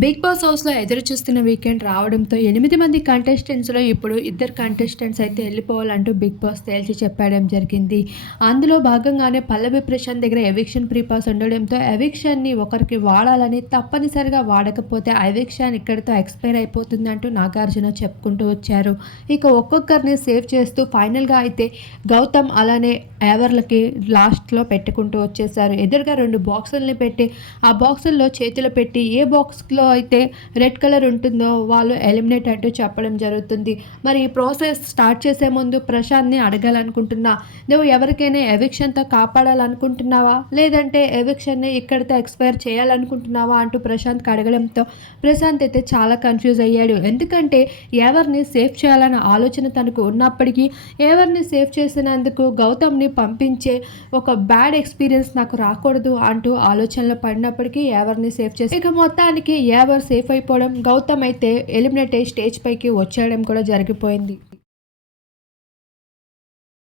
Big boss హౌస్లో ఎదురు చూస్తున్న వీకెండ్ రావడంతో ఎనిమిది మంది కంటెస్టెంట్స్లో ఇప్పుడు ఇద్దరు కంటెస్టెంట్స్ అయితే వెళ్ళిపోవాలంటూ బిగ్ బాస్ తేల్చి చెప్పడం జరిగింది. అందులో భాగంగానే పల్లవి ప్రశాంత్ దగ్గర ఎవిక్షన్ ప్రీపాస్ ఉండడంతో ఎవిక్షన్ని ఒకరికి వాడాలని తప్పనిసరిగా వాడకపోతే ఎవిక్షన్ ఇక్కడితో ఎక్స్పైర్ అయిపోతుందంటూ నాగార్జున చెప్పుకుంటూ వచ్చారు. ఇక ఒక్కొక్కరిని సేవ్ చేస్తూ ఫైనల్గా అయితే గౌతమ్ అలానే ఎవర్లకి లాస్ట్లో పెట్టుకుంటూ వచ్చేసారు. ఎదురుగా రెండు బాక్సుల్ని పెట్టి ఆ బాక్సుల్లో చేతులు పెట్టి ఏ బాక్స్లో అయితే రెడ్ కలర్ ఉంటుందో వాళ్ళు ఎలిమినేట్ అంటూ చెప్పడం జరుగుతుంది. మరి ఈ ప్రాసెస్ స్టార్ట్ చేసే ముందు ప్రశాంత్ని అడగాలనుకుంటున్నా. నువ్వు ఎవరికైనా ఎవిక్షన్తో కాపాడాలనుకుంటున్నావా? లేదంటే ఎవిక్షన్ని ఇక్కడితో ఎక్స్పైర్ చేయాలనుకుంటున్నావా అంటూ ప్రశాంత్కి అడగడంతో ప్రశాంత్ అయితే చాలా కన్ఫ్యూజ్ అయ్యాడు. ఎందుకంటే ఎవరిని సేఫ్ చేయాలన్న ఆలోచన తనకు ఉన్నప్పటికీ ఎవరిని సేఫ్ చేసినందుకు గౌతమ్ని పంపించే ఒక బ్యాడ్ ఎక్స్పీరియన్స్ నాకు రాకూడదు అంటూ ఆలోచనలో పడినప్పటికీ ఎవరిని సేఫ్ చేసి ఇక మొత్తానికి ఎవరు సేఫ్ అయిపోవడం గౌతమ్ అయితే ఎలిమినేట్ అయ్యి స్టేజ్ పైకి వచ్చేయడం కూడా జరిగిపోయింది.